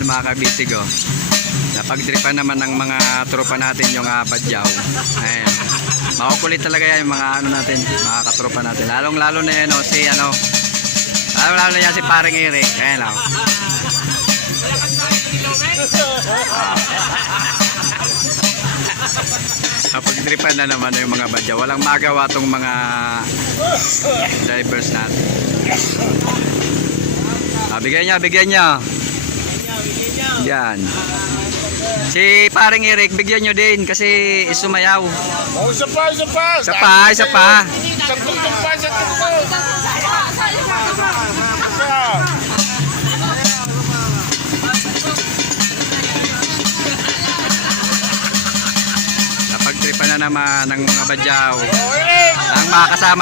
Ayan mga kabisig oh. Napagtripan naman ng mga tropa natin yung badyaw. Ayan. Makukulit talaga yan yung mga ano natin, mga katropa natin. Lalong lalo na yan oh, si ano. Lalong lalo na yan si paring Eric. Ayan oh. Napagtripan na naman yung mga badyaw. Walang magawa tong mga divers natin. Bigyan niya, bigyan niya. Yan. Si paring Eric, bigyan nyo din kasi sumayaw. Oh, isa pa, isa pa. Isa pa, isa pa. Napagtripan na naman ng mga badyaw. Ang mga kasama